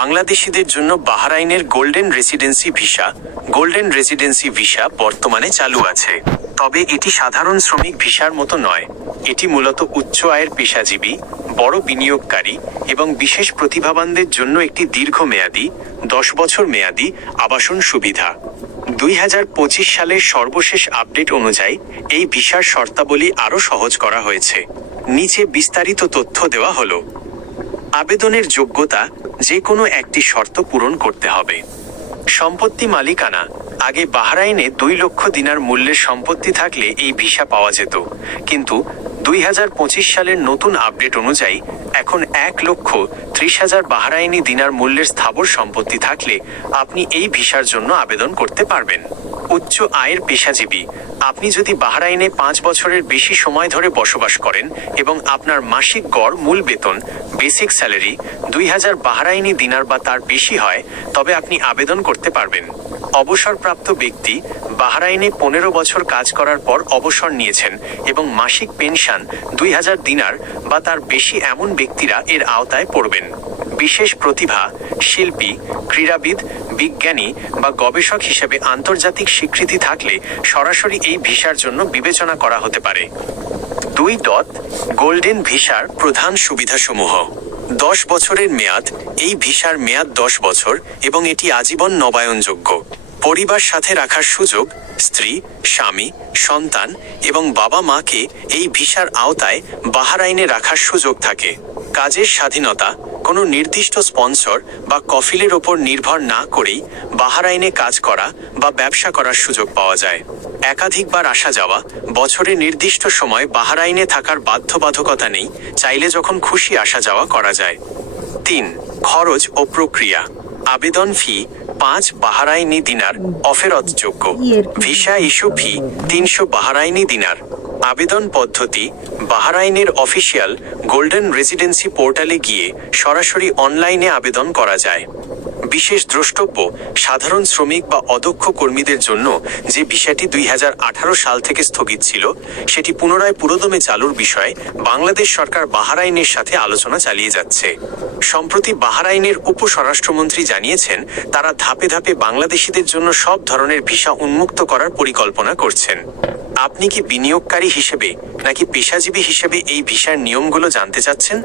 বাংলাদেশিদের জন্য বাহরাইনের golden residency visa বর্তমানে চালু আছে। তবে এটি সাধারণ শ্রমিক ভিসার মতো নয়। এটি মূলত উচ্চ আয়ের পেশাজীবী, বড় বিনিয়োগকারী এবং বিশেষ প্রতিভাবানদের জন্য একটি দীর্ঘমেয়াদী 10 বছর মেয়াদী আবাসন সুবিধা। 2025 সালের সর্বশেষ আপডেট অনুযায়ী এই ভিসার শর্তাবলী আরও সহজ করা হয়েছে। নিচে বিস্তারিত তথ্য দেওয়া হলো। আবেদনের যোগ্যতা: যে কোনো একটি শর্ত পূরণ করতে হবে। সম্পত্তি মালিকানা: আগে বাহরাইনে 2 লক্ষ দিনার মূল্যের সম্পত্তি থাকলে এই ভিসা পাওয়া যেত, কিন্তু 2025 সালের নতুন আপডেট অনুযায়ী এখন 1,30,000 বাহরাইনি দিনার মূল্যের স্থাবর সম্পত্তি থাকলে আপনি এই ভিসার জন্য আবেদন করতে পারবেন। উচ্চ আয়ের পেশাজীবী: আপনি যদি বাহরাইনে 5 বছরের বেশি সময় ধরে বসবাস করেন এবং আপনার মাসিক গড় মূল বেতন বেসিক স্যালারি 2,000 বাহরাইনি দিনার বা তার বেশি হয়, তবে আপনি আবেদন করতে পারবেন। অবসরপ্রাপ্ত ব্যক্তি: বাহরাইনে 15 বছর কাজ করার পর অবসর নিয়েছেন এবং মাসিক পেনশন 2,000 দিনার বা তার বেশি এমন ব্যক্তিরা এর আওতায় পড়বেন। বিশেষ প্রতিভা: শিল্পী, ক্রীড়াবিদ, বিজ্ঞানী বা গবেষক হিসেবে আন্তর্জাতিক স্বীকৃতি থাকলে সরাসরি এই ভিসার জন্য বিবেচনা করা হতে পারে। 2. গোল্ডেন ভিসার প্রধান সুবিধাসমূহ। 10 বছরের মেয়াদ: এই ভিসার মেয়াদ 10 বছর এবং এটি আজীবন নবায়নযোগ্য। পরিবার সাথে রাখার সুযোগ: স্ত্রী, স্বামী, সন্তান এবং বাবা মাকে এই ভিসার আওতায় বাহরাইনে রাখার সুযোগ থাকে। কাজের স্বাধীনতা: কোনো নির্দিষ্ট স্পন্সর বা কফিলের ওপর নির্ভর না করেই বাহরাইনে কাজ করা বা ব্যবসা করার সুযোগ পাওয়া যায়। একাধিকবার আসা যাওয়া: বছরে নির্দিষ্ট সময় বাহরাইনে থাকার বাধ্যবাধকতা নেই, চাইলে যখন খুশি আসা যাওয়া করা যায়। 3. খরচ ও প্রক্রিয়া। আবেদন ফি: 5 বাহরাইনি দিনার অফেরতযোগ্য। ভিসা ইস্যু ফি: 300 বাহরাইনি দিনার। আবেদন পদ্ধতি: বাহরাইনের অফিসিয়াল গোল্ডেন রেসিডেন্সি পোর্টালে গিয়ে সরাসরি অনলাইনে আবেদন করা যায়। বিশেষ দ্রষ্টব্য: সাধারণ শ্রমিক বা অদক্ষ কর্মীদের জন্য যে ভিসাটি 2018 সাল থেকে স্থগিত ছিল, সেটি পুনরায় পুরোদমে চালুর বিষয়ে বাংলাদেশ সরকার বাহরাইনের সাথে আলোচনা চালিয়ে যাচ্ছে। সম্প্রতি বাহরাইনের উপস্বরাষ্ট্রমন্ত্রী জানিয়েছেন তারা ধাপে ধাপে বাংলাদেশিদের জন্য সব ধরনের ভিসা উন্মুক্ত করার পরিকল্পনা করছেন। আপনি কি বিনিয়োগকারী হিসেবে নাকি পেশাজীবী হিসেবে এই ভিসার নিয়মগুলো জানতে চাচ্ছেন?